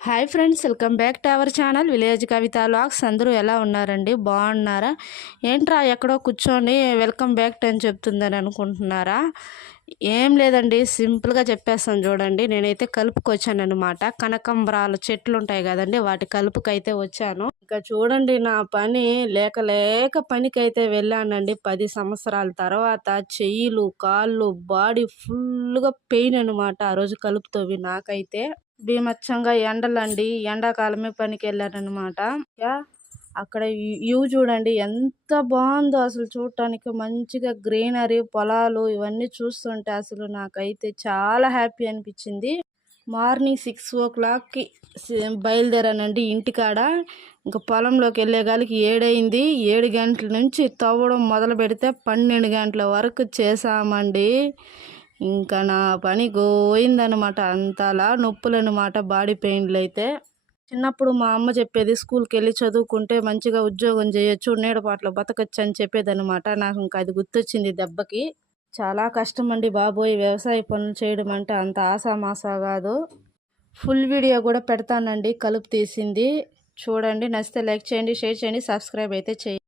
Hi friends, welcome back to our channel village Kavitha vlogs. అందరూ ఎలా ఉన్నారండి? బాగున్నారా? ఏంట్రా ఎక్కడో కూర్చొని వెల్కమ్ బ్యాక్ అని చెప్తుందని అనుకుంటున్నారా? ఏం లేదండి, సింపుల్గా చెప్పేస్తాను చూడండి. నేనైతే కలుపుకి వచ్చాను అనమాట. కనకంబరాల చెట్లు ఉంటాయి కదండి, వాటి కలుపుకైతే వచ్చాను. ఇంకా చూడండి, నా పని లేక లేక పనికైతే వెళ్ళానండి. 10 సంవత్సరాల తర్వాత చెయ్యిలు కాళ్ళు బాడీ ఫుల్గా పెయిన్ అనమాట. ఆ రోజు కలుపుతోవి నాకైతే బీమచ్చంగా ఎండలండి. ఎండాకాలమే పనికి వెళ్ళారనమాట. అక్కడ వ్యూ చూడండి ఎంత బాగుందో అసలు. చూడటానికి మంచిగా గ్రీనరీ, పొలాలు ఇవన్నీ చూస్తుంటే అసలు నాకైతే చాలా హ్యాపీ అనిపించింది. మార్నింగ్ 6 o'clockకి బయలుదేరానండి ఇంటికాడ. ఇంకా పొలంలోకి వెళ్ళేగాలికి 7 అయింది. 7 గంటల నుంచి తవ్వడం మొదలు పెడితే 12 గంటల వరకు చేసామండి. ఇంకా నా పని గోయిందనమాట. అంతలా నొప్పులు అనమాట, బాడీ పెయిన్లు అయితే. చిన్నప్పుడు మా అమ్మ చెప్పేది, స్కూల్కి వెళ్ళి చదువుకుంటే మంచిగా ఉద్యోగం చేయొచ్చు, నీడపాటలో బతకచ్చు అని చెప్పేదనమాట. నాకు ఇంకా అది గుర్తొచ్చింది దెబ్బకి. చాలా కష్టం అండి బాబోయ్, వ్యవసాయ పనులు చేయడం అంటే అంత ఆసామాసా కాదు. ఫుల్ వీడియో కూడా పెడతానండి కలుపు తీసింది. చూడండి, నచ్చితే లైక్ చేయండి, షేర్ చేయండి, సబ్స్క్రైబ్ అయితే చేయండి.